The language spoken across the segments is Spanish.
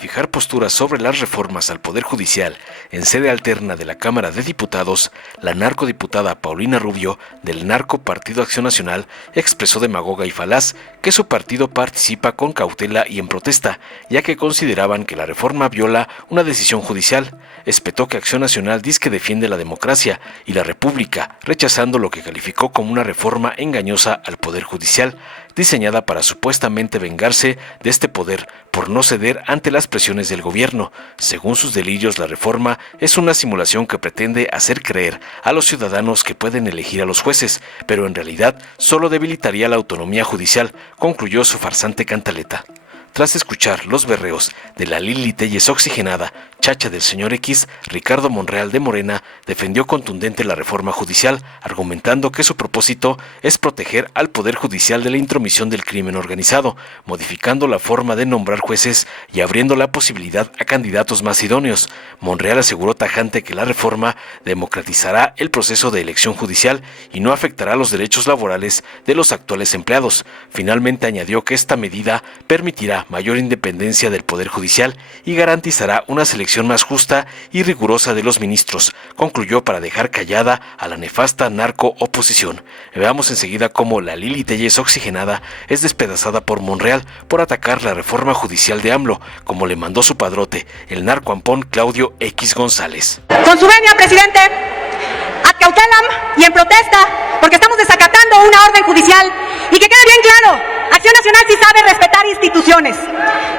fijar posturas sobre las reformas al Poder Judicial en sede alterna de la Cámara de Diputados, la narcodiputada Paulina Rubio, del Narco Partido Acción Nacional, expresó demagoga y falaz que su partido participa con cautela y en protesta, ya que consideraban que la reforma viola una decisión judicial. Espetó que Acción Nacional dice que defiende la democracia y la república, rechazando lo que calificó como una reforma engañosa al Poder Judicial, diseñada para supuestamente vengarse de este poder por no ceder ante las presiones del gobierno. Según sus delirios, la reforma es una simulación que pretende hacer creer a los ciudadanos que pueden elegir a los jueces, pero en realidad solo debilitaría la autonomía judicial, concluyó su farsante cantaleta. Tras escuchar los berreos de la Lili Telles oxigenada, chacha del señor X, Ricardo Monreal de Morena defendió contundente la reforma judicial, argumentando que su propósito es proteger al Poder Judicial de la intromisión del crimen organizado, modificando la forma de nombrar jueces y abriendo la posibilidad a candidatos más idóneos. Monreal aseguró tajante que la reforma democratizará el proceso de elección judicial y no afectará los derechos laborales de los actuales empleados. Finalmente añadió que esta medida permitirá mayor independencia del Poder Judicial y garantizará una selección más justa y rigurosa de los ministros, concluyó para dejar callada a la nefasta narco-oposición. Veamos enseguida cómo la Lili Telles oxigenada es despedazada por Monreal por atacar la reforma judicial de AMLO, como le mandó su padrote, el narcoampón Claudio X González. Con su venia, presidente, ad cautelam y en protesta, porque estamos desacatando una orden judicial, y que quede bien claro, Acción Nacional sí sabe respetar instituciones.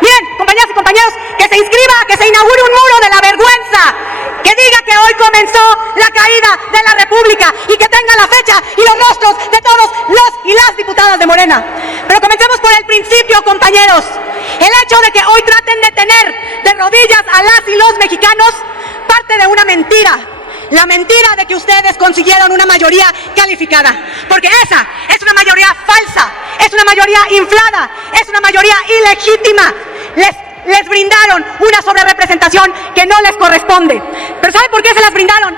Miren, compañeras y compañeros, que se inscriba, que se inaugure un muro de la vergüenza, que diga que hoy comenzó la caída de la República y que tenga la fecha y los rostros de todos los y las diputadas de Morena. Pero comencemos por el principio, compañeros. El hecho de que hoy traten de tener de rodillas a las y los mexicanos parte de una mentira. La mentira de que ustedes consiguieron una mayoría calificada, porque esa es una mayoría falsa, es una mayoría inflada, es una mayoría ilegítima. Les brindaron una sobrerepresentación que no les corresponde. ¿Pero saben por qué se las brindaron?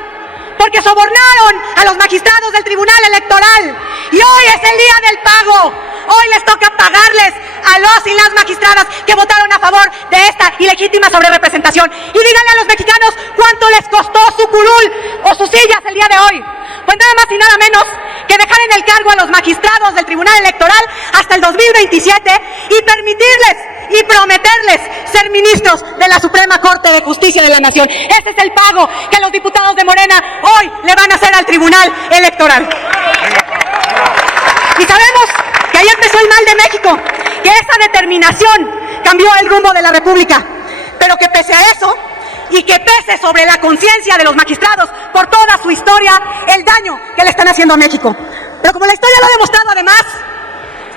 Porque sobornaron a los magistrados del Tribunal Electoral. Y hoy es el día del pago. Hoy les toca pagarles a los y las magistradas que votaron a favor de esta ilegítima sobrerepresentación. Y díganle a los mexicanos cuánto les costó su curul o sus sillas el día de hoy. Pues nada más y nada menos que dejar en el cargo a los magistrados del Tribunal Electoral hasta el 2027 y permitirles y prometerles ser ministros de la Suprema Corte de Justicia de la Nación. Ese es el pago que los diputados de Morena hoy le van a hacer al Tribunal Electoral. Y sabemos que ahí empezó el mal de México, que esa determinación cambió el rumbo de la República, pero que pese a eso, y que pese sobre la conciencia de los magistrados por toda su historia, el daño que le están haciendo a México. Pero como la historia lo ha demostrado además,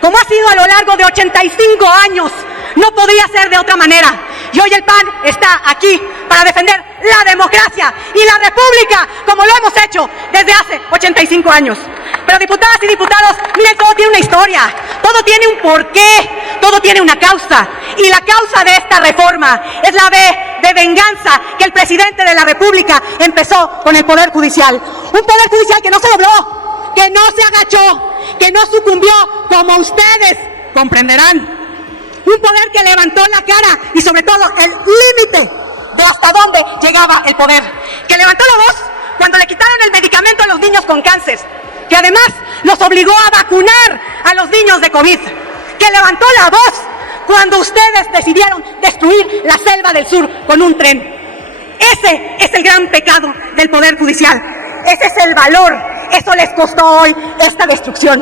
como ha sido a lo largo de 85 años, no podía ser de otra manera. Y hoy el PAN está aquí para defender la democracia y la república, como lo hemos hecho desde hace 85 años. Pero diputadas y diputados, miren, todo tiene una historia, todo tiene un porqué, todo tiene una causa. Y la causa de esta reforma es la de venganza que el presidente de la República empezó con el Poder Judicial. Un Poder Judicial que no se dobló, que no se agachó, que no sucumbió, como ustedes comprenderán. Un poder que levantó la cara y sobre todo el límite de hasta dónde llegaba el poder. Que levantó la voz cuando le quitaron el medicamento a los niños con cáncer. Que además los obligó a vacunar a los niños de COVID. Que levantó la voz cuando ustedes decidieron destruir la selva del sur con un tren. Ese es el gran pecado del Poder Judicial. Ese es el valor. Eso les costó hoy esta destrucción.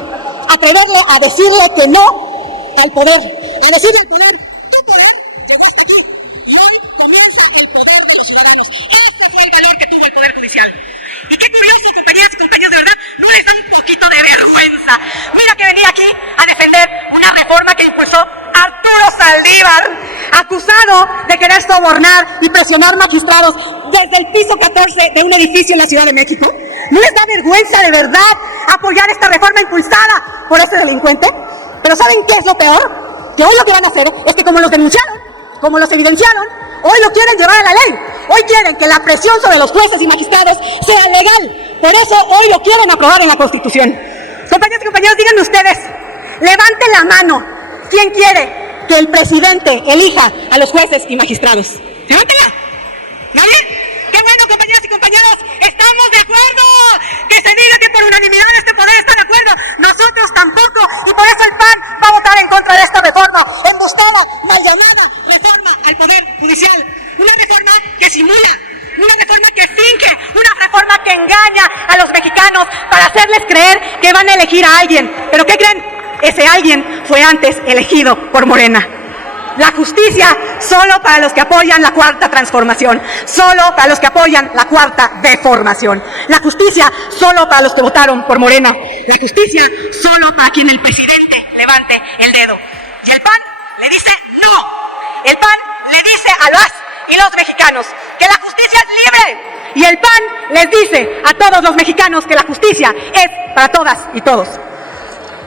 Atreverle a decirle que no al poder. A decirle al poder, tu poder llegó hasta aquí. Y hoy comienza el poder de los ciudadanos. Ese fue el valor que tuvo el Poder Judicial. Y qué curioso, compañeras y compañeros, de verdad, no les da un poquito de vergüenza. Mira que venía aquí a defender una reforma que impulsó Arturo Saldívar, acusado de querer sobornar y presionar magistrados desde el piso 14 de un edificio en la Ciudad de México. ¿No les da vergüenza de verdad apoyar esta reforma impulsada por ese delincuente? Pero ¿saben qué es lo peor? Que hoy lo que van a hacer es que como los denunciaron, como los evidenciaron, hoy lo quieren llevar a la ley. Hoy quieren que la presión sobre los jueces y magistrados sea legal. Por eso hoy lo quieren aprobar en la Constitución. Compañeros y compañeros, díganme ustedes, levanten la mano. ¿Quién quiere que el presidente elija a los jueces y magistrados. ¡Levántala! ¿Nadie? ¡Qué bueno, compañeras y compañeros! ¡Estamos de acuerdo! ¡Que se diga que por unanimidad este poder está de acuerdo! ¡Nosotros tampoco! Y por eso el PAN va a votar en contra de esta reforma, embuscada, mal llamada reforma al Poder Judicial. Una reforma que simula, una reforma que finge, una reforma que engaña a los mexicanos para hacerles creer que van a elegir a alguien. ¿Pero qué creen? Ese alguien fue antes elegido por Morena. La justicia solo para los que apoyan la cuarta transformación, solo para los que apoyan la cuarta deformación. La justicia solo para los que votaron por Morena. La justicia solo para quien el presidente levante el dedo. Y el PAN le dice no. El PAN le dice a las y los mexicanos que la justicia es libre. Y el PAN les dice a todos los mexicanos que la justicia es para todas y todos.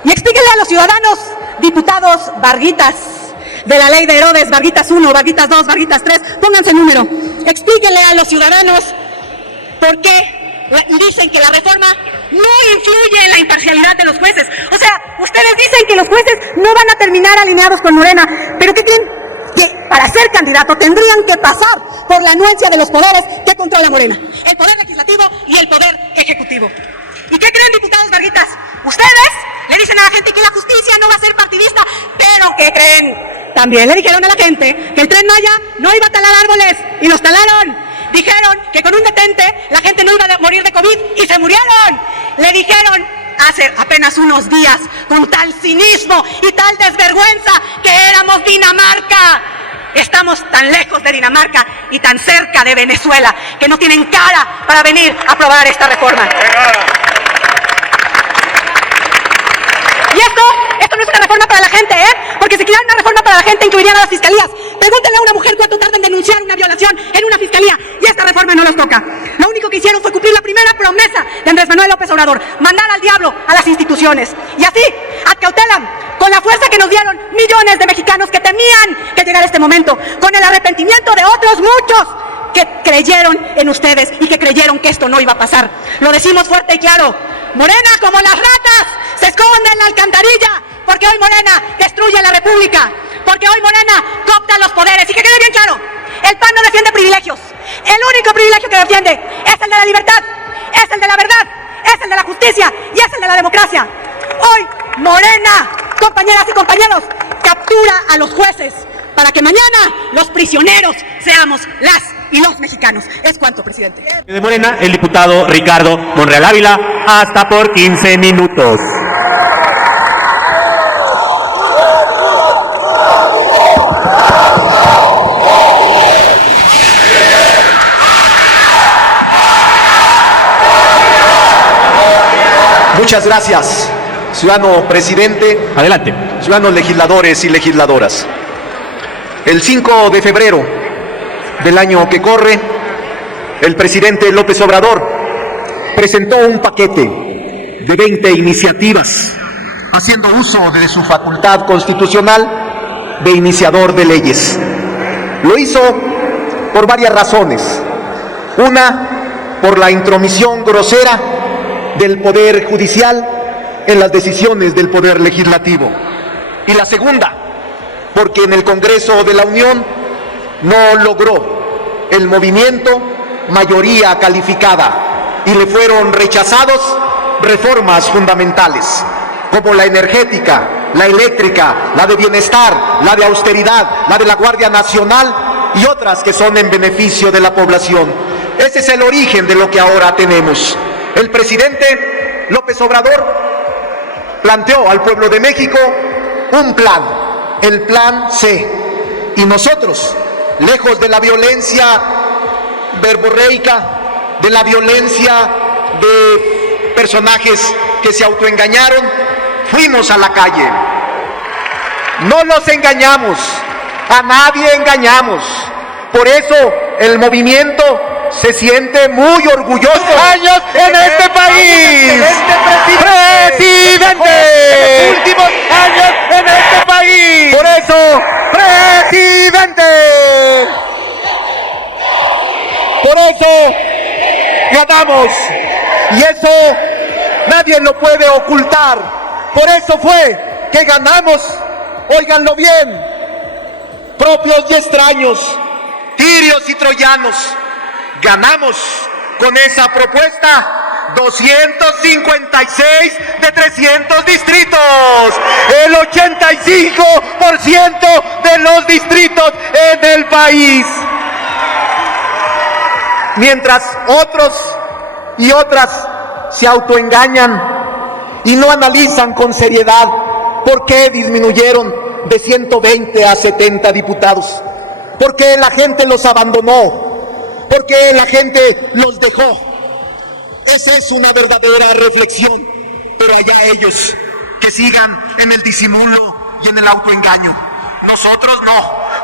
Y explíquenle a los ciudadanos, diputados Varguitas, de la ley de Herodes, Varguitas 1, Varguitas 2, Varguitas 3, pónganse el número. Explíquenle a los ciudadanos por qué dicen que la reforma no influye en la imparcialidad de los jueces. O sea, ustedes dicen que los jueces no van a terminar alineados con Morena, pero ¿qué creen? Que para ser candidato tendrían que pasar por la anuencia de los poderes que controla Morena, el poder legislativo y el poder ejecutivo. ¿Y qué creen, diputados Varguitas? Ustedes le dicen a la gente que la justicia no va a ser partidista, pero ¿qué creen? También le dijeron a la gente que el Tren Maya no iba a talar árboles, y los talaron. Dijeron que con un detente la gente no iba a morir de COVID, y se murieron. Le dijeron hace apenas unos días, con tal cinismo y tal desvergüenza, que éramos Dinamarca. Estamos tan lejos de Dinamarca y tan cerca de Venezuela que no tienen cara para venir a aprobar esta reforma. Y esto no es una reforma para la gente, porque si quieran una reforma para la gente incluirían a las fiscalías. Pregúntenle a una mujer cuánto tarda en denunciar una violación en una fiscalía, y esta reforma no los toca. Lo único que hicieron fue cumplir la primera promesa de Andrés Manuel López Obrador: mandar al diablo a las instituciones. Y así, acautelan con la fuerza que nos dieron millones de mexicanos que temían que llegara este momento, con el arrepentimiento de otros muchos que creyeron en ustedes y que creyeron que esto no iba a pasar. Lo decimos fuerte y claro: Morena, como las ratas, se esconde en la alcantarilla, porque hoy Morena destruye la República, porque hoy Morena coopta los poderes. Y que quede bien claro, el PAN no defiende privilegios. El único privilegio que defiende es el de la libertad, es el de la verdad, es el de la justicia y es el de la democracia. Hoy Morena, compañeras y compañeros, captura a los jueces para que mañana los prisioneros seamos las y los mexicanos. Es cuanto, presidente. De Morena, el diputado Ricardo Monreal Ávila, hasta por 15 minutos. Muchas gracias, ciudadano presidente. Adelante. Ciudadanos legisladores y legisladoras. El 5 de febrero del año que corre, el presidente López Obrador presentó un paquete de 20 iniciativas, haciendo uso de su facultad constitucional de iniciador de leyes. Lo hizo por varias razones. Una, por la intromisión grosera del Poder Judicial en las decisiones del Poder Legislativo. Y la segunda, porque en el Congreso de la Unión no logró el movimiento mayoría calificada y le fueron rechazados reformas fundamentales, como la energética, la eléctrica, la de bienestar, la de austeridad, la de la Guardia Nacional y otras que son en beneficio de la población. Ese es el origen de lo que ahora tenemos. El presidente López Obrador planteó al pueblo de México un plan, el Plan C, y nosotros, lejos de la violencia verborreica, de la violencia de personajes que se autoengañaron, fuimos a la calle. No los engañamos, a nadie engañamos. Por eso el movimiento se siente muy orgulloso. ¡Años en este país! ¡Presidente! ¡Últimos años en este país! Por eso, presidente. Por eso ganamos, y eso nadie lo puede ocultar. Por eso fue que ganamos, óiganlo bien, propios y extraños, tirios y troyanos. Ganamos con esa propuesta 256 de 300 distritos, el 85% de los distritos en el país. Mientras otros y otras se autoengañan y no analizan con seriedad por qué disminuyeron de 120 a 70 diputados, por qué la gente los abandonó, por qué la gente los dejó. Esa es una verdadera reflexión, pero allá ellos, que sigan en el disimulo y en el autoengaño. Nosotros no,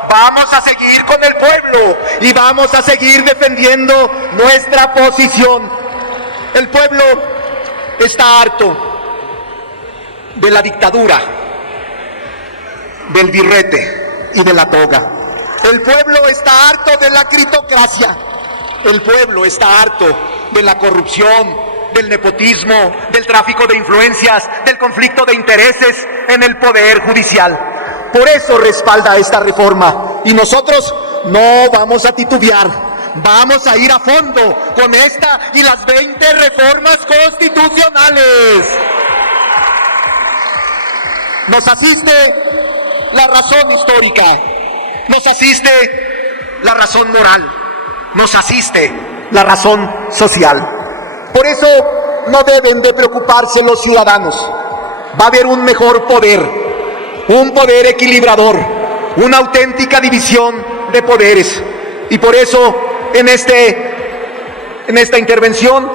vamos a seguir con el pueblo y vamos a seguir defendiendo nuestra posición. El pueblo está harto de la dictadura, del birrete y de la toga. El pueblo está harto de la critocracia. El pueblo está harto de la corrupción, del nepotismo, del tráfico de influencias, del conflicto de intereses en el poder judicial. Por eso respalda esta reforma y nosotros no vamos a titubear. Vamos a ir a fondo con esta y las 20 reformas constitucionales. Nos asiste la razón histórica, nos asiste la razón moral, nos asiste la razón social. Por eso no deben de preocuparse los ciudadanos. Va a haber un mejor poder, un poder equilibrador, una auténtica división de poderes. Y por eso en esta intervención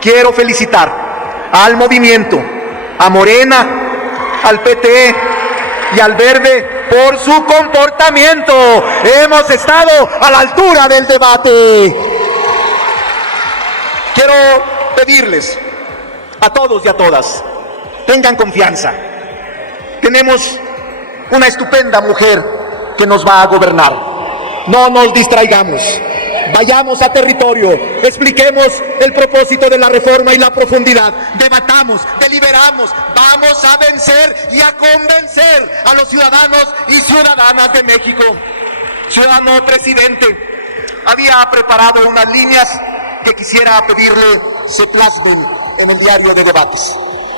quiero felicitar al movimiento, a Morena, al PT y al Verde por su comportamiento. Hemos estado a la altura del debate. Quiero pedirles a todos y a todas, tengan confianza. Tenemos una estupenda mujer que nos va a gobernar. No nos distraigamos. Vayamos a territorio, expliquemos el propósito de la reforma y la profundidad, debatamos, deliberamos, vamos a vencer y a convencer a los ciudadanos y ciudadanas de México. Ciudadano presidente, había preparado unas líneas que quisiera pedirle se plasmen en el diario de debates.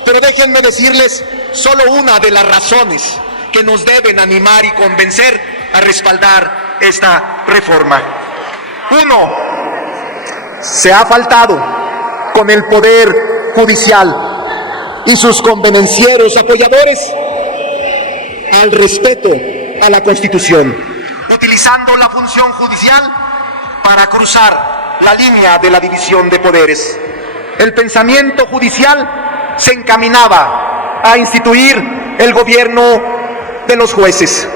Pero déjenme decirles solo una de las razones que nos deben animar y convencer a respaldar esta reforma. Uno, se ha faltado con el Poder Judicial y sus convenencieros apoyadores al respeto a la Constitución, utilizando la función judicial para cruzar la línea de la división de poderes. El pensamiento judicial se encaminaba a instituir el gobierno de los jueces,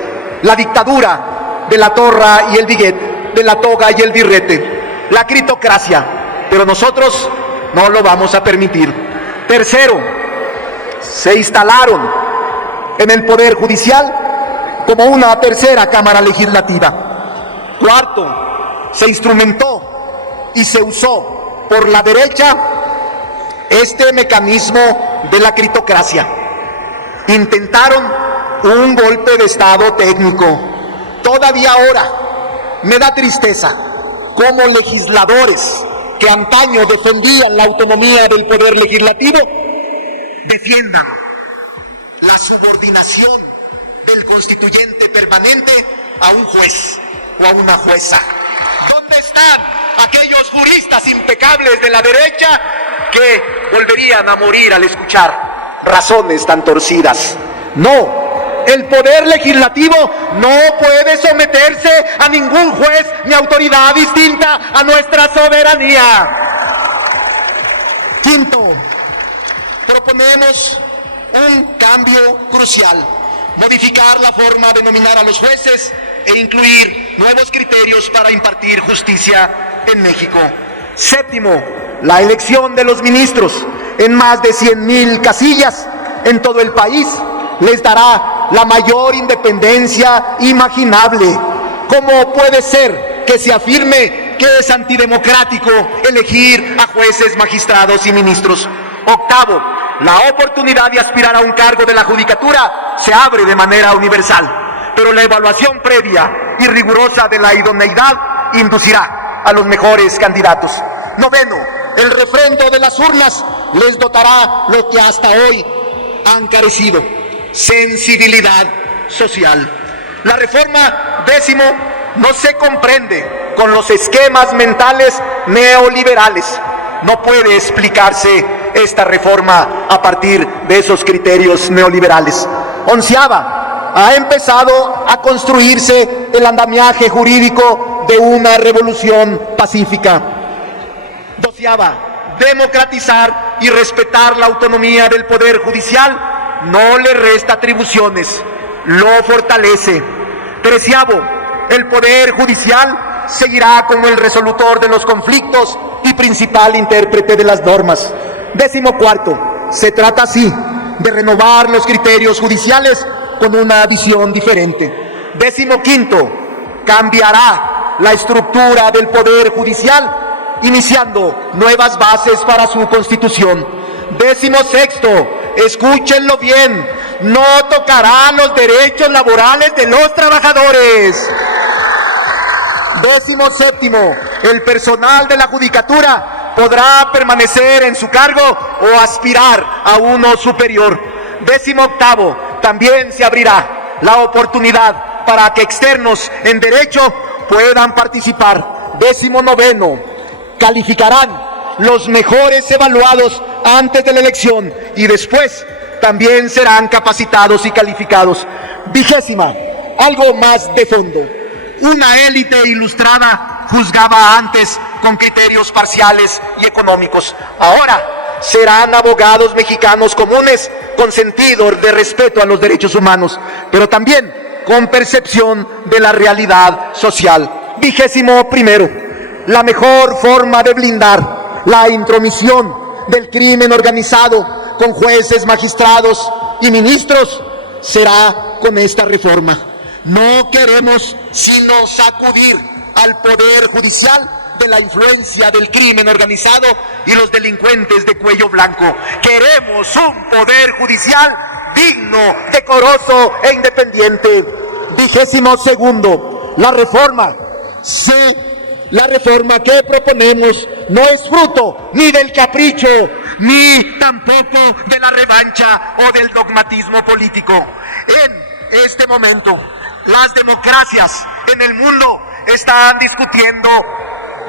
la dictadura de la torra y el billete, de la toga y el birrete, la critocracia, pero nosotros no lo vamos a permitir. Tercero, se instalaron en el Poder Judicial como una tercera Cámara Legislativa. Cuarto, se instrumentó y se usó por la derecha este mecanismo de la critocracia. Intentaron un golpe de Estado técnico. Todavía ahora me da tristeza cómo legisladores que antaño defendían la autonomía del Poder Legislativo defiendan la subordinación del constituyente permanente a un juez o a una jueza. ¿Dónde están aquellos juristas impecables de la derecha que volverían a morir al escuchar razones tan torcidas? No. El Poder Legislativo no puede someterse a ningún juez ni autoridad distinta a nuestra soberanía. Quinto, proponemos un cambio crucial, modificar la forma de nominar a los jueces e incluir nuevos criterios para impartir justicia en México. Séptimo, la elección de los ministros en más de 100,000 casillas en todo el país les dará la mayor independencia imaginable. ¿Cómo puede ser que se afirme que es antidemocrático elegir a jueces, magistrados y ministros? Octavo, la oportunidad de aspirar a un cargo de la judicatura se abre de manera universal. pero la evaluación previa y rigurosa de la idoneidad inducirá a los mejores candidatos. Noveno, el refrendo de las urnas les dotará lo que hasta hoy han carecido: sensibilidad social. La reforma décimo no se comprende con los esquemas mentales neoliberales. No puede explicarse esta reforma a partir de esos criterios neoliberales. Onceava, ha empezado a construirse el andamiaje jurídico de una revolución pacífica. Doceava, democratizar y respetar la autonomía del Poder Judicial no le resta atribuciones, lo fortalece. Treceavo, el Poder Judicial seguirá como el resolutor de los conflictos y principal intérprete de las normas. Decimocuarto, se trata así de renovar los criterios judiciales con una visión diferente. Decimoquinto, cambiará la estructura del Poder Judicial, iniciando nuevas bases para su constitución. Decimosexto, escúchenlo bien, no tocará los derechos laborales de los trabajadores. Decimoséptimo, el personal de la judicatura podrá permanecer en su cargo o aspirar a uno superior. Decimoctavo, también se abrirá la oportunidad para que externos en derecho puedan participar. Decimonoveno, calificarán los mejores evaluados antes de la elección y después también serán capacitados y calificados. Vigésima, algo más de fondo. Una élite ilustrada juzgaba antes con criterios parciales y económicos. Ahora serán abogados mexicanos comunes con sentido de respeto a los derechos humanos, pero también con percepción de la realidad social. Vigésimo primero, la mejor forma de blindar la intromisión del crimen organizado con jueces, magistrados y ministros será con esta reforma. No queremos sino sacudir al Poder Judicial de la influencia del crimen organizado y los delincuentes de cuello blanco. Queremos un Poder Judicial digno, decoroso e independiente. Vigésimo segundo, la reforma que proponemos no es fruto ni del capricho, ni tampoco de la revancha o del dogmatismo político. En este momento, las democracias en el mundo están discutiendo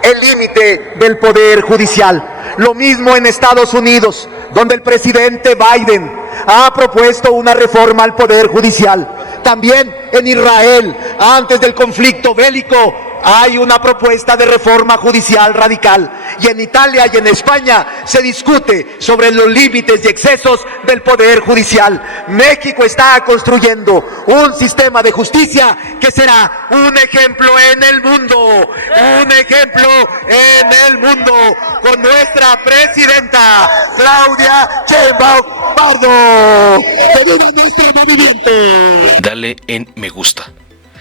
el límite del Poder Judicial. Lo mismo en Estados Unidos, donde el presidente Biden ha propuesto una reforma al Poder Judicial. También en Israel, antes del conflicto bélico, hay una propuesta de reforma judicial radical. Y en Italia y en España se discute sobre los límites y excesos del Poder Judicial. México está construyendo un sistema de justicia que será un ejemplo en el mundo. Un ejemplo en el mundo con nuestra presidenta Claudia Sheinbaum Pardo. ¡Que viva nuestro movimiento! Dale en me gusta,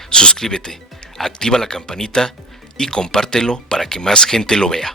suscríbete, activa la campanita y compártelo para que más gente lo vea.